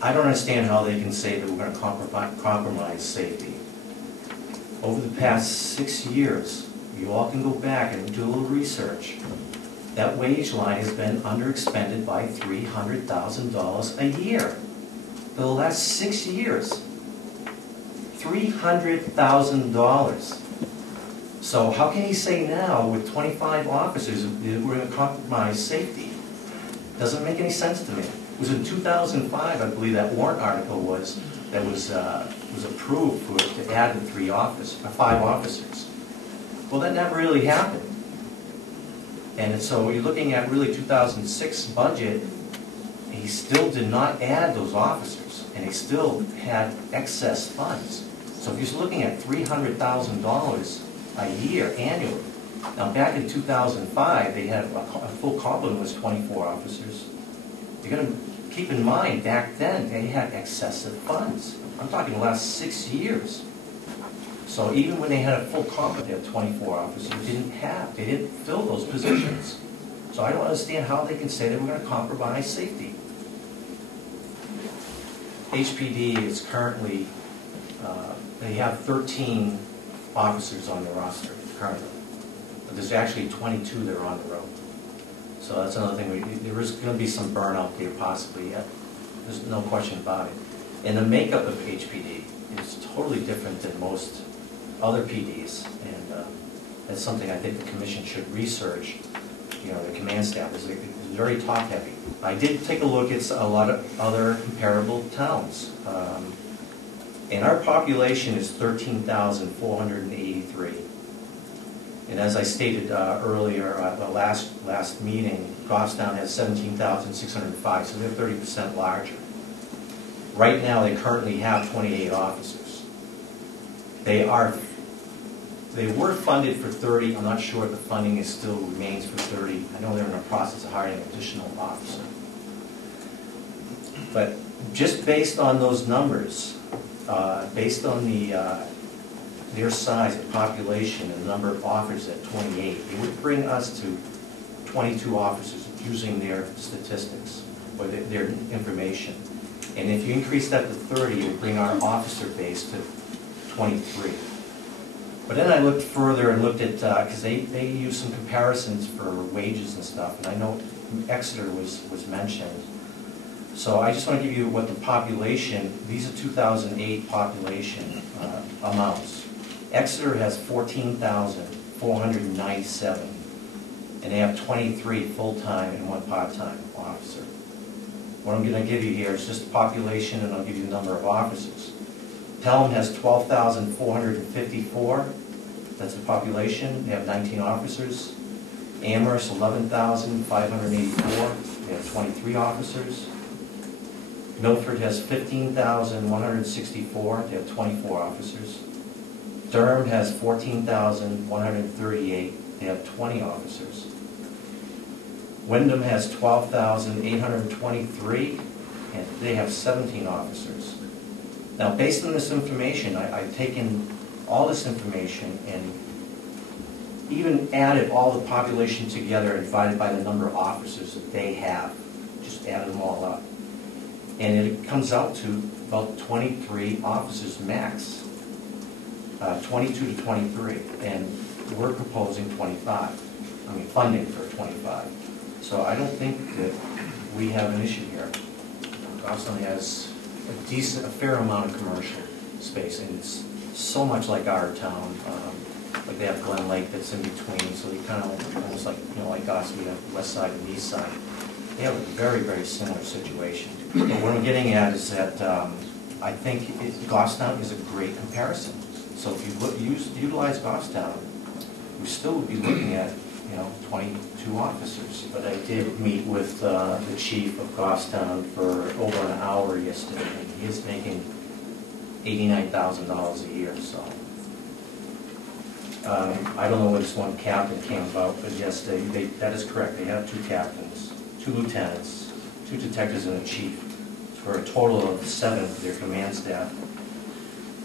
I don't understand how they can say that we're going to compromise safety. Over the past 6 years, you all can go back and do a little research. That wage line has been underexpended by $300,000 a year for the last 6 years. $300,000. So how can he say now, with 25 officers, that we're going to compromise safety? Doesn't make any sense to me. It was in 2005, I believe, that warrant article was approved to add the 5 officers. Well, that never really happened. And so you're looking at really 2006 budget, he still did not add those officers, and he still had excess funds. So if you're looking at $300,000 a year annually. Now back in 2005, they had a full complement was 24 officers. You're going to keep in mind, back then, they had excessive funds. I'm talking the last 6 years. So even when they had a full complement of 24 officers, they didn't fill those positions. So I don't understand how they can say that we're going to compromise safety. HPD is currently, they have 13 officers on their roster currently. But there's actually 22 that are on the road. So that's another thing. There is going to be some burnout there possibly. There's no question about it. And the makeup of HPD is totally different than most other PDs, and that's something I think the commission should research. You know, the command staff is very top heavy. I did take a look at a lot of other comparable towns, and our population is 13,483. And as I stated earlier at the last meeting, Goffstown has 17,605, so they're 30% larger. Right now, they currently have 28 officers. They were funded for 30. I'm not sure if the funding still remains for 30. I know they're in the process of hiring an additional officer. But just based on those numbers, based on their size, the population, and the number of officers at 28, it would bring us to 22 officers using their statistics or their information. And if you increase that to 30, it would bring our officer base to 23. But then I looked further and looked at, because they use some comparisons for wages and stuff, and I know Exeter was mentioned. So I just want to give you what the population, these are 2008 population amounts. Exeter has 14,497, and they have 23 full-time and 1 part-time officer. What I'm going to give you here is just the population, and I'll give you the number of officers. Pelham has 12,454. That's the population. They have 19 officers. Amherst, 11,584. They have 23 officers. Milford has 15,164. They have 24 officers. Durham has 14,138. They have 20 officers. Wyndham has 12,823, and they have 17 officers. Now, based on this information, I've taken all this information and even added all the population together and divided by the number of officers that they have. Just added them all up. And it comes out to about 23 officers max. 22 to 23. And we're proposing 25. I mean, funding for 25. So I don't think that we have an issue here. Goffstown has a fair amount of commercial space, and it's so much like our town. Like they have Glen Lake that's in between, so they kind of almost like, you know, like us, we have west side and east side. They have a very, very similar situation. But what I'm getting at is that I think Goffstown is a great comparison. So if you utilize Goffstown, we still would be looking at, you know, 22 officers. But I did meet with the chief of Goffstown for over an hour yesterday, and he is making $89,000 a year. So I don't know where this one captain came about, but yes, that is correct. They have 2 captains, 2 lieutenants, 2 detectives, and a chief, for a total of 7 for their command staff.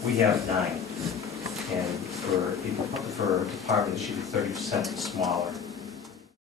We have 9. And for a department, it should be 30% smaller.